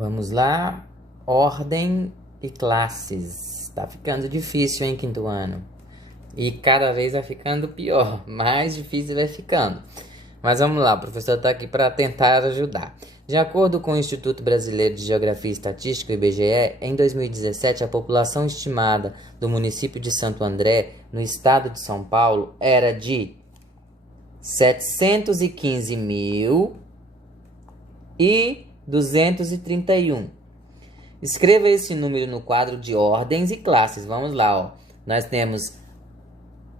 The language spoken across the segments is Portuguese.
Vamos lá. Ordem e classes. Tá ficando difícil, hein, quinto ano? E cada vez vai ficando pior. Mais difícil vai ficando. Mas vamos lá, o professor está aqui para tentar ajudar. De acordo com o Instituto Brasileiro de Geografia e Estatística, o IBGE, em 2017, a população estimada do município de Santo André, no estado de São Paulo, era de 715.231. Escreva esse número no quadro de ordens e classes. Vamos lá, ó. Nós temos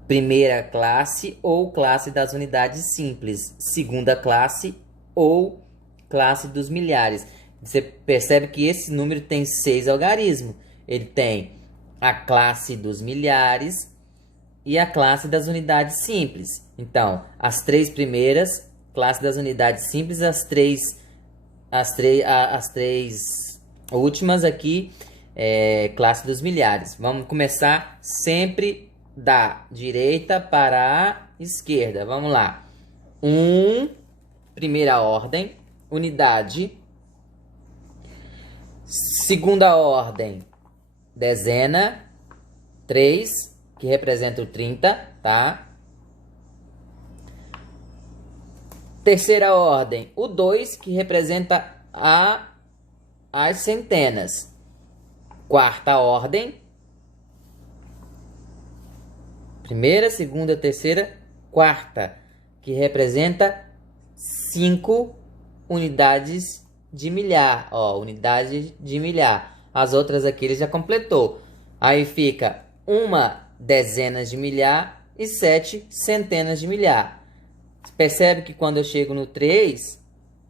primeira classe ou classe das unidades simples, segunda classe ou classe dos milhares. Você percebe que esse número tem 6 algarismos. Ele tem a classe dos milhares e a classe das unidades simples. Então, as 3 primeiras, classe das unidades simples, as três últimas aqui, classe dos milhares. Vamos começar sempre da direita para a esquerda. Vamos lá. Primeira ordem, unidade. Segunda ordem, dezena. 3, que representa o 30, tá? Terceira ordem, o 2, que representa as centenas. Quarta ordem, primeira, segunda, terceira, quarta, que representa 5 unidades de milhar. Ó, unidade de milhar. As outras aqui ele já completou. Aí fica uma dezena de milhar e 7 centenas de milhar. Percebe que quando eu chego no 3,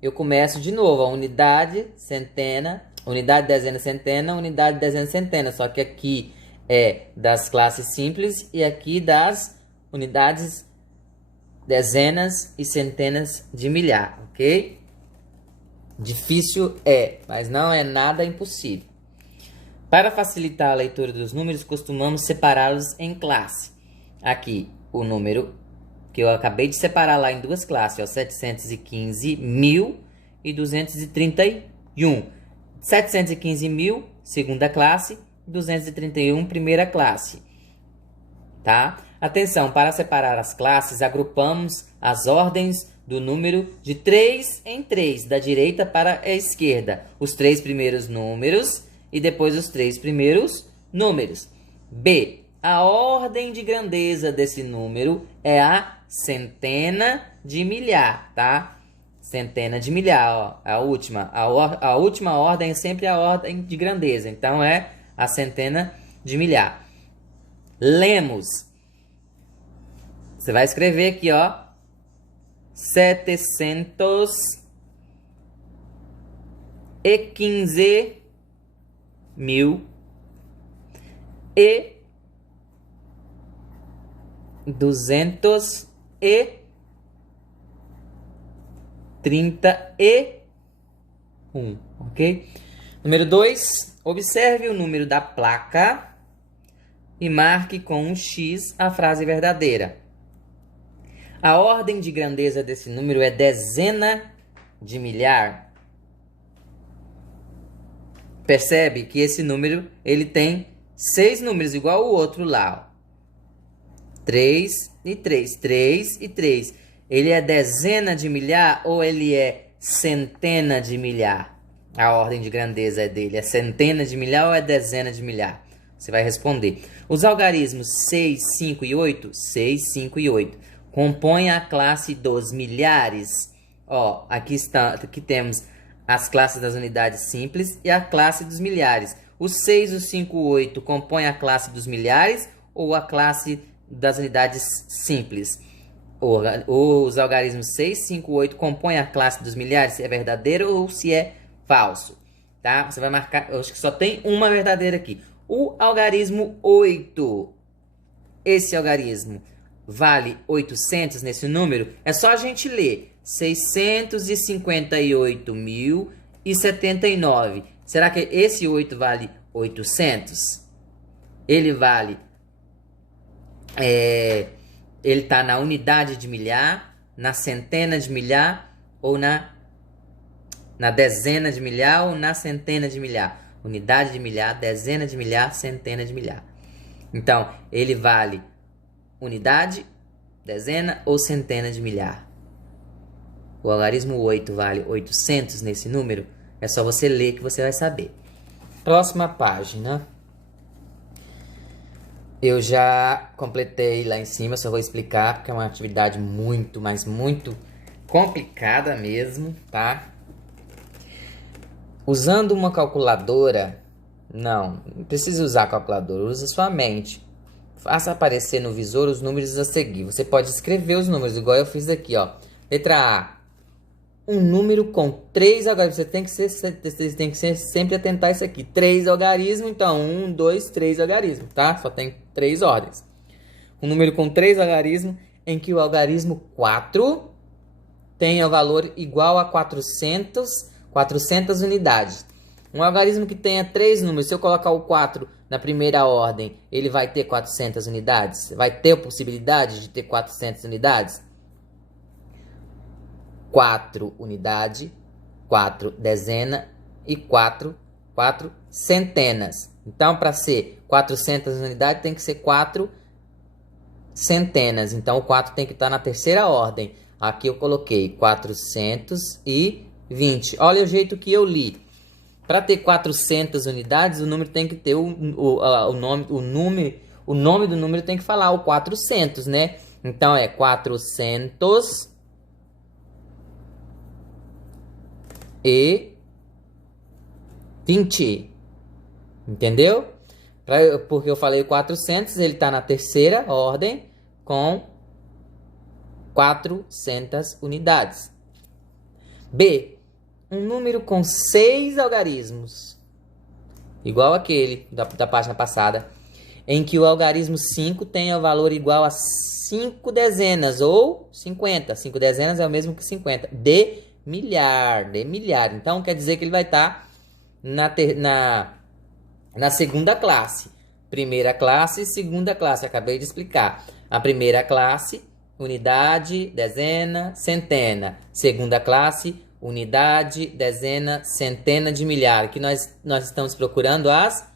eu começo de novo. A unidade, centena, unidade, dezena, centena, unidade, dezena, centena. Só que aqui é das classes simples e aqui das unidades, dezenas e centenas de milhar, ok? Difícil mas não é nada impossível. Para facilitar a leitura dos números, costumamos separá-los em classe. Aqui, o número que eu acabei de separar lá em duas classes, ó, 715.231. 715.000, segunda classe, 231, primeira classe. Tá? Atenção, para separar as classes, agrupamos as ordens do número de 3 em 3, da direita para a esquerda. Os 3 primeiros números e depois os 3 primeiros números. B. A ordem de grandeza desse número é a centena de milhar, tá? Centena de milhar, ó, a última. A última ordem é sempre a ordem de grandeza, então é a centena de milhar. Lemos. Você vai escrever aqui, ó, 715.000 e 231, ok? Número 2, observe o número da placa e marque com um X a frase verdadeira. A ordem de grandeza desse número é dezena de milhar. Percebe que esse número ele tem 6 números, igual o outro lá, ó. 3 e 3, 3 e 3. Ele é dezena de milhar ou ele é centena de milhar? A ordem de grandeza dele é centena de milhar ou é dezena de milhar? Você vai responder. Os algarismos 6, 5 e 8, 6, 5 e 8, compõem a classe dos milhares. Ó, aqui temos as classes das unidades simples e a classe dos milhares. Os 6, o 5 e o 8 compõem a classe dos milhares ou a classe das unidades simples? Os algarismos 6, 5 e 8 compõem a classe dos milhares, se é verdadeiro ou se é falso. Tá? Você vai marcar, eu acho que só tem uma verdadeira aqui. O algarismo 8, esse algarismo vale 800 nesse número? É só a gente ler 658.079. Será que esse 8 vale 800? Ele vale... ele está na unidade de milhar, na centena de milhar ou na Na dezena de milhar ou na centena de milhar? Unidade de milhar, dezena de milhar, centena de milhar. Então, ele vale unidade, dezena ou centena de milhar. O algarismo 8 vale 800 nesse número. É só você ler que você vai saber. Próxima página. Eu já completei lá em cima, só vou explicar porque é uma atividade muito, mas muito complicada mesmo, tá? Usando uma calculadora, não precisa usar a calculadora, usa sua mente. Faça aparecer no visor os números a seguir. Você pode escrever os números, igual eu fiz aqui, ó. Letra A. Um número com 3 algarismos. Você tem que sempre atentar isso aqui. 3 algarismos, então 1, 2, 3 algarismos, tá? Só tem 3 ordens. Um número com 3 algarismos em que o algarismo 4 tenha o valor igual a 400 unidades. Um algarismo que tenha 3 números, se eu colocar o 4 na primeira ordem, ele vai ter 400 unidades? Vai ter a possibilidade de ter 400 unidades? 4 unidade, 4 dezena e 4 centenas. Então, para ser 400 unidades, tem que ser 4 centenas. Então, o 4 tem que estar na terceira ordem. Aqui eu coloquei 420. Olha o jeito que eu li. Para ter 400 unidades, o número tem que ter o nome do número tem que falar o 400, né? Então, é 420. Entendeu? Porque eu falei 400, ele está na terceira ordem com 400 unidades. B. Um número com 6 algarismos, igual aquele da página passada, em que o algarismo 5 tenha o valor igual a 5 dezenas ou 50. 5 dezenas é o mesmo que 50. De milhar. Então, quer dizer que ele vai estar na segunda classe. Primeira classe e segunda classe. Acabei de explicar. A primeira classe, unidade, dezena, centena. Segunda classe, unidade, dezena, centena de milhar. Aqui nós estamos procurando as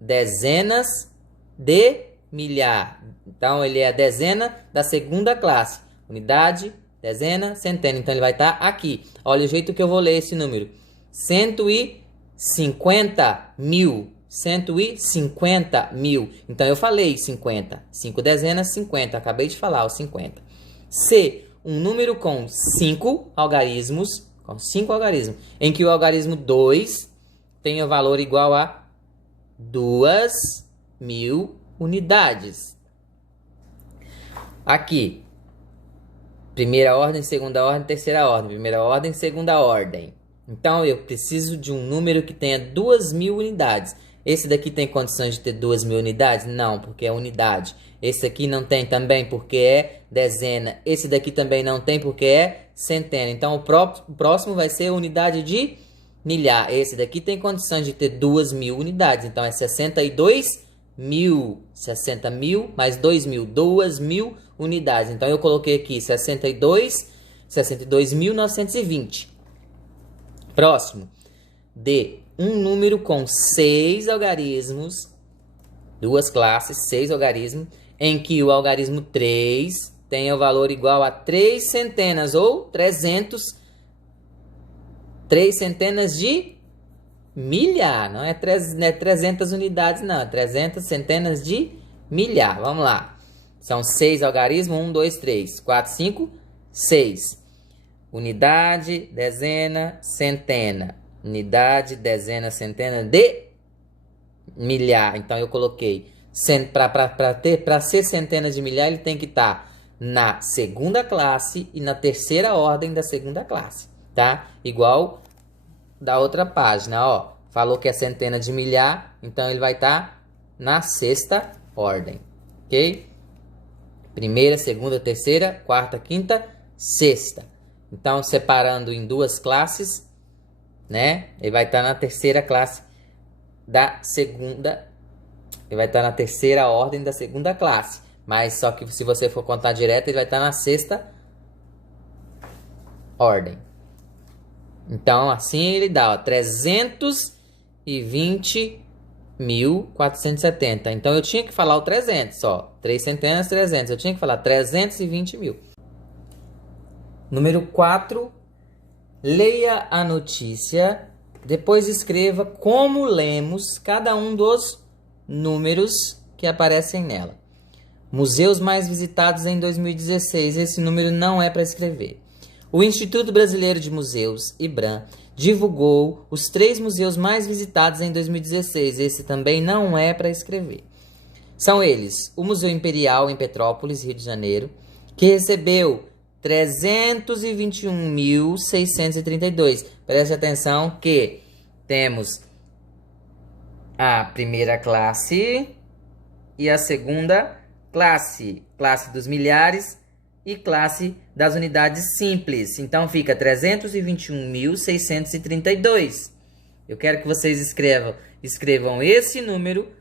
dezenas de milhar. Então, ele é a dezena da segunda classe. Unidade, dezena, centena. Então, ele vai estar aqui. Olha o jeito que eu vou ler esse número. 150 mil. 150 mil. Então, eu falei 50. 5 dezenas, 50. Acabei de falar o 50. C. Um número com 5 algarismos. Com 5 algarismos. Em que o algarismo 2 tenha o valor igual a 2.000 unidades. Aqui. Primeira ordem, segunda ordem, terceira ordem. Primeira ordem, segunda ordem. Então, eu preciso de um número que tenha 2.000 unidades. Esse daqui tem condições de ter 2.000 unidades? Não, porque é unidade. Esse aqui não tem também, porque é dezena. Esse daqui também não tem, porque é centena. Então, o próximo vai ser unidade de milhar. Esse daqui tem condições de ter 2.000 unidades. Então, é 62.000. 60.000 mais 2.000. 2.000 unidades. Então, eu coloquei aqui 62.920. Próximo. D. Um número com 6 algarismos. Duas classes, 6 algarismos. Em que o algarismo 3 tenha o valor igual a 3 centenas ou 300. 3 centenas de milhar. Não é 300 unidades, não. É 300 centenas de milhar. Vamos lá. São 6 algarismos. 1, 2, 3, 4, 5, 6. Unidade, dezena, centena. Unidade, dezena, centena de milhar. Então, eu coloquei... Para ser centenas de milhar, ele tem que estar na segunda classe e na terceira ordem da segunda classe, tá? Igual da outra página, ó. Falou que é centena de milhar, então ele vai estar na sexta ordem, ok? Primeira, segunda, terceira, quarta, quinta, sexta. Então, separando em duas classes, né? Ele vai estar na terceira classe da segunda. Ele vai estar na terceira ordem da segunda classe. Mas só que se você for contar direto, ele vai estar na sexta ordem. Então, assim ele dá, ó, 320.470. Então, eu tinha que falar o 300, ó. 3 centenas, 300. Eu tinha que falar 320 mil. Número 4. Leia a notícia. Depois escreva como lemos cada um dos números que aparecem nela. Museus mais visitados em 2016. Esse número não é para escrever. O Instituto Brasileiro de Museus, IBRAM, divulgou os 3 museus mais visitados em 2016. Esse também não é para escrever. São eles: o Museu Imperial em Petrópolis, Rio de Janeiro, que recebeu 321.632. Preste atenção que temos a primeira classe e a segunda classe. Classe dos milhares e classe das unidades simples. Então, fica 321.632. Eu quero que vocês escrevam esse número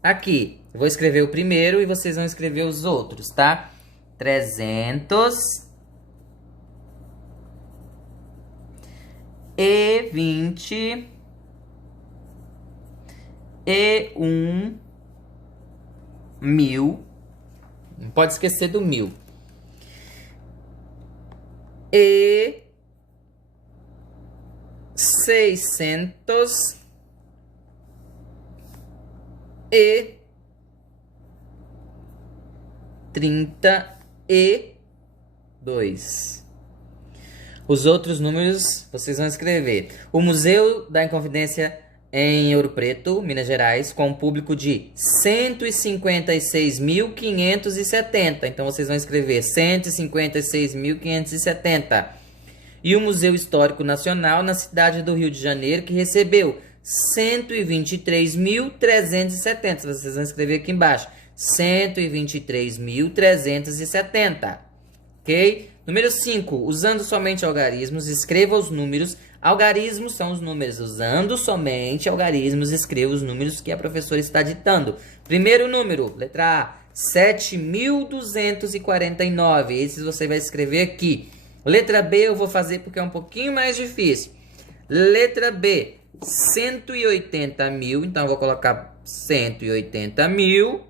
aqui. Eu vou escrever o primeiro e vocês vão escrever os outros, tá? 321.000. Não pode esquecer do 1000. E 632. Os outros números vocês vão escrever. O Museu da Inconfidência em Ouro Preto, Minas Gerais, com um público de 156.570. Então, vocês vão escrever 156.570. E o Museu Histórico Nacional, na cidade do Rio de Janeiro, que recebeu 123.370. Vocês vão escrever aqui embaixo. 123.370. Ok? Número 5. Usando somente algarismos, escreva os números. Algarismos são os números. Usando somente algarismos, escreva os números que a professora está ditando. Primeiro número, letra A, 7.249. Esses você vai escrever aqui. Letra B eu vou fazer porque é um pouquinho mais difícil. Letra B, 180.000. Então eu vou colocar 180.000.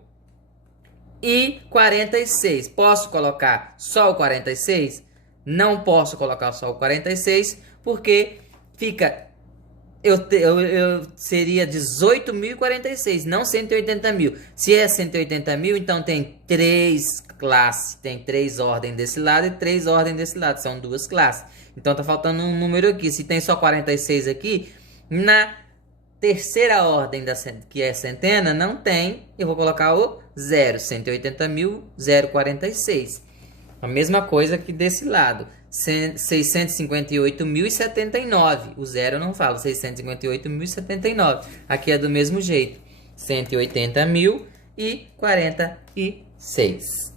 E 46. Posso colocar só o 46? Não posso colocar só o 46, porque fica... seria 18.046, não 180.000. Se é 180.000, então tem 3 classes. Tem 3 ordens desse lado e 3 ordens desse lado. São 2 classes. Então tá faltando um número aqui. Se tem só 46 aqui, na terceira ordem, que é centena, não tem. Eu vou colocar o 0. 180.000, 046. A mesma coisa aqui desse lado. 658.079. O 0 eu não falo. 658.079. Aqui é do mesmo jeito. 180.046.